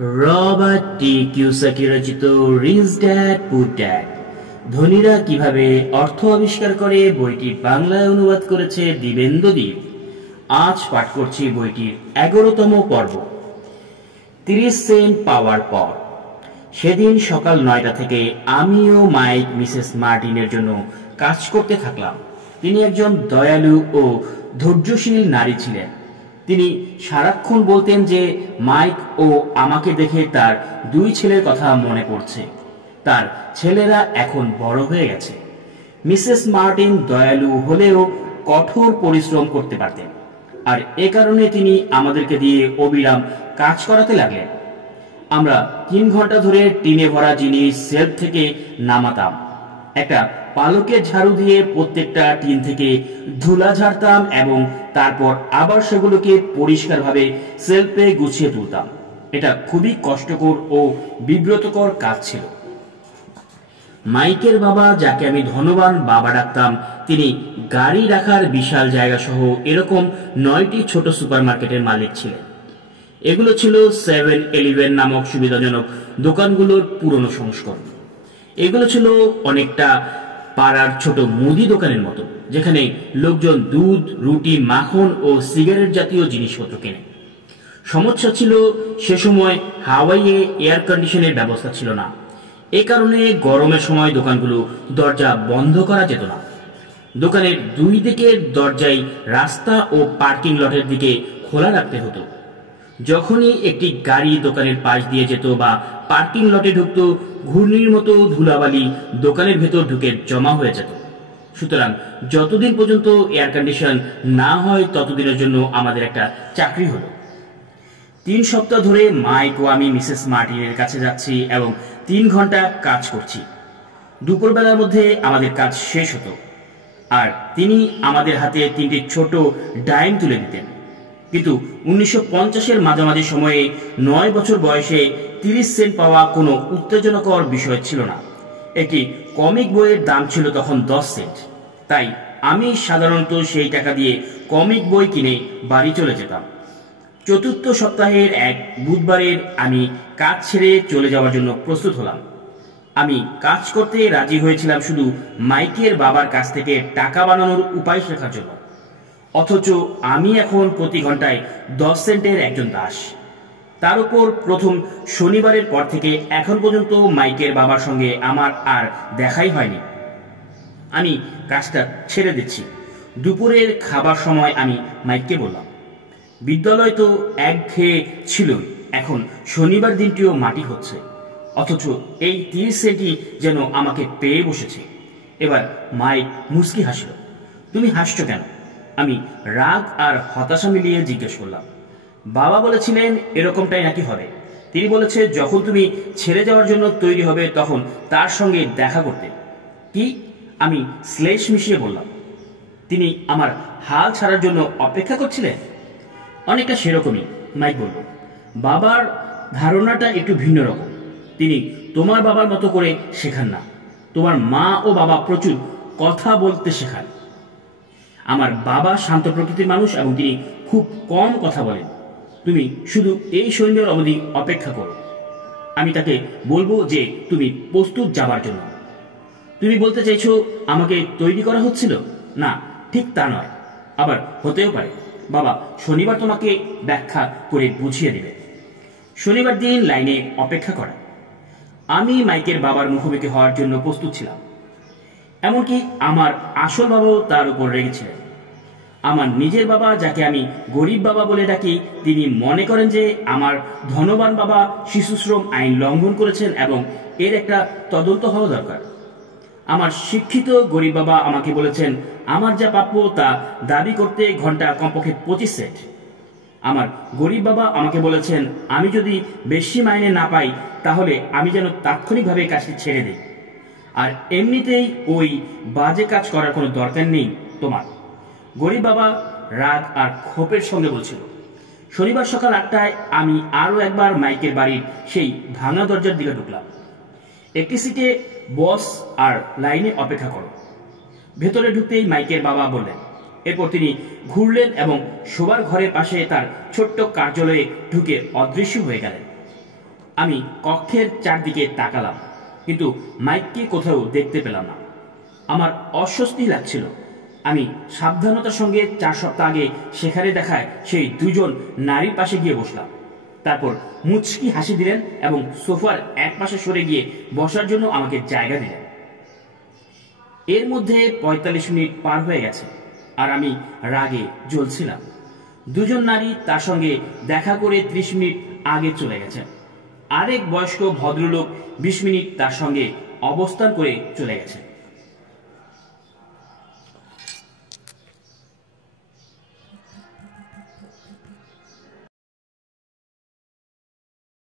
Robert টি Kiyosaki রচিত rich dad পুর dad, ধনীরা কিভাবে অর্থ আবিষ্কার করে বইটির বাংলায় অনুবাদ করেছে দিবেন্দু দ্বীপ। আজ পাঠ করছি বইটির 11তম পর্ব। 30 সেন্ট পাওয়ার পর। সেদিন সকাল 9টা থেকে আমি ও মাইক মিসেস মার্টিনের জন্য কাজ করতে থাকলাম। তিনি একজন দয়ালু ও ধৈর্যশীল নারী ছিলেন। তিনি সারাক্ষণ বলতেন যে মাইক ও আমাকে দেখে তার 2 ছেলের কথা মনে পড়ছে। তার ছেলেরা এখন বড় হয়ে গেছে। মিসেস মার্টিন দয়ালু হলেও কঠোর পরিশ্রম করতে পারতেন, আর এ কারণে তিনি আমাদেরকে দিয়ে অবিরাম কাজ করাতে লাগলেন। আমরা 3 ঘন্টা ধরে টিনে ভরা জিনিস সেলফ থেকে নামাতাম। একটা পালকের ঝাড়ু দিয়ে প্রত্যেকটা টিন থেকে ধুলা ঝাড়তাম এবং তারপর আবার সেগুলোকে পরিষ্কারভাবে সেলফে গুছিয়ে তুলতাম। এটা খুবই কষ্টকর ও বিব্রতকর কাজ ছিল। মাইকের বাবা, যাকে আমি ধনবান বাবা ডাকতাম, তিনি গাড়ি রাখার বিশাল জায়গা সহ এরকম 9টি ছোট সুপারমার্কেটের মালিক ছিলেন। এগুলো ছিল 7-Eleven নামক সুবিধাজনক দোকানগুলোর পুরনো সংস্করণ। এগুলো ছিল অনেকটা পাড়ার ছোট মুদি দোকানের মতো, যেখানে লোকজন দুধ, রুটি, মাখন ও সিগারেট জাতীয় জিনিসপত্র কেনে। সমস্যা ছিল, সে সময় হাওয়াইয়ে এয়ার কন্ডিশনের ব্যবস্থা ছিল না। এ কারণে গরমের সময় দোকানগুলো দরজা বন্ধ করা যেত না। দোকানের 2 দিকের দরজাই রাস্তা ও পার্কিং লটের দিকে খোলা রাখতে হতো। যখনই একটি গাড়ি দোকানের পাশ দিয়ে যেত বা পার্কিং লটে ঢুকত, ঘূর্ণির মতো ধুলাবালি দোকানের ভেতর ঢুকে জমা হয়ে যেত। সুতরাং যতদিন পর্যন্ত এয়ার কন্ডিশন না হয় ততদিনের জন্য আমাদের একটা চাকরি হলো। 3 সপ্তাহ ধরে মাইক ও আমি মিসেস মার্টিনের কাছে যাচ্ছি এবং 3 ঘন্টা কাজ করছি। দুপুরবেলার মধ্যে আমাদের কাজ শেষ হতো, আর তিনি আমাদের হাতে 3টি ছোট ডাইম তুলে দিতেন। কিন্তু 1950-এর মাঝামাঝি সময়ে 9 বছর বয়সে 30 সেন্ট পাওয়া কোনো উত্তেজনাকর বিষয় ছিল না। একটি কমিক বইয়ের দাম ছিল তখন 10 সেন্ট। তাই আমি সাধারণত সেই টাকা দিয়ে কমিক বই কিনে বাড়ি চলে যেতাম। 4র্থ সপ্তাহের এক বুধবারের আমি কাজ ছেড়ে চলে যাওয়ার জন্য প্রস্তুত হলাম। আমি কাজ করতে রাজি হয়েছিলাম শুধু মাইকের বাবার কাছ থেকে টাকা বানানোর উপায় শেখার জন্য। অথচ আমি এখন প্রতি ঘন্টায় 10 সেন্টের একজন দাস। তার উপর প্রথম শনিবারের পর থেকে এখন পর্যন্ত মাইকের বাবার সঙ্গে আমার আর দেখাই হয়নি। আমি কাজটা ছেড়ে দিচ্ছি। দুপুরের খাবার সময় আমি মাইককে বললাম, বিদ্যালয় তো একঘেয়ে ছিল, এখন শনিবার দিনটিও মাটি হচ্ছে, অথচ এই 30 সেন্টই যেন আমাকে পেয়ে বসেছে। এবার মাইক মুচকি হাসল। তুমি হাসছো কেন? আমি রাগ আর হতাশা মিলিয়ে জিজ্ঞেস করলাম। বাবা বলেছিলেন এরকমটাই নাকি হবে। তিনি বলেছে যখন তুমি ছেড়ে যাওয়ার জন্য তৈরি হবে তখন তার সঙ্গে দেখা করতে। কি? আমি শ্লেষ মিশিয়ে বললাম। তিনি আমার হাল ছাড়ার জন্য অপেক্ষা করছিলেন? অনেকটা সেরকমই, মাইক বলল। বাবার ধারণাটা একটু ভিন্ন রকম। তিনি তোমার বাবার মতো করে শেখান না। তোমার মা ও বাবা প্রচুর কথা বলতে শেখান। আমার বাবা শান্ত প্রকৃতির মানুষ এবং তিনি খুব কম কথা বলেন। তুমি শুধু এই শনিবার অবধি অপেক্ষা করো। আমি তাকে বলবো যে তুমি প্রস্তুত যাবার জন্য। তুমি বলতে চাইছো আমাকে তৈরি করা হচ্ছিল? না, ঠিক তা নয়। আবার হতেও পারে বাবা শনিবার তোমাকে ব্যাখ্যা করে বুঝিয়ে দেবে। শনিবার দিন লাইনে অপেক্ষা করা। আমি মাইকের বাবার মুখোমুখি হওয়ার জন্য প্রস্তুত ছিলাম। এমনকি আমার আসল বাবাও তার উপর রেগেছিলেন। আমার নিজের বাবা, যাকে আমি গরিব বাবা বলে ডাকি, তিনি মনে করেন যে আমার ধনবান বাবা শিশুশ্রম আইন লঙ্ঘন করেছেন এবং এর একটা তদন্ত হওয়া দরকার। আমার শিক্ষিত গরিব বাবা আমাকে বলেছেন আমার যা প্রাপ্য তা দাবি করতে ঘন্টা কমপক্ষে 25 সেন্ট। আমার গরিব বাবা আমাকে বলেছেন আমি যদি বেশি মাইনে না পাই তাহলে আমি যেন তাৎক্ষণিকভাবে কাজটি ছেড়ে দিই। আর এমনিতেই ওই বাজে কাজ করার কোনো দরকার নেই তোমার। গরিব বাবা রাগ আর ক্ষোভের সঙ্গে বলছিল। শনিবার সকাল 8টায় আমি আরও একবার মাইকের বাড়ির সেই ভাঙা দরজার দিকে ঢুকলাম। একটি সিটে বস আর লাইনে অপেক্ষা করো। ভেতরে ঢুকতেই মাইকের বাবা বললেন। এরপর তিনি ঘুরলেন এবং শোবার ঘরের পাশে তার ছোট্ট কার্যালয়ে ঢুকে অদৃশ্য হয়ে গেলেন। আমি কক্ষের চারদিকে তাকালাম, কিন্তু মাইককে কোথাও দেখতে পেলাম না। আমার অস্বস্তি লাগছিল। আমি সাবধানতার সঙ্গে 4 সপ্তাহ আগে সেখানে দেখায় সেই দুজন নারীর পাশে গিয়ে বসলাম। তারপর মুচকি হাসি দিলেন এবং সোফার এক পাশে সরে গিয়ে বসার জন্য আমাকে জায়গা দিলেন। এর মধ্যে 45 মিনিট পার হয়ে গেছে, আর আমি রাগে জ্বলছিলাম। দুজন নারী তার সঙ্গে দেখা করে 30 মিনিট আগে চলে গেছেন। আরেক বয়স্ক ভদ্রলোক 20 মিনিট তার সঙ্গে অবস্থান করে চলে গেছেন।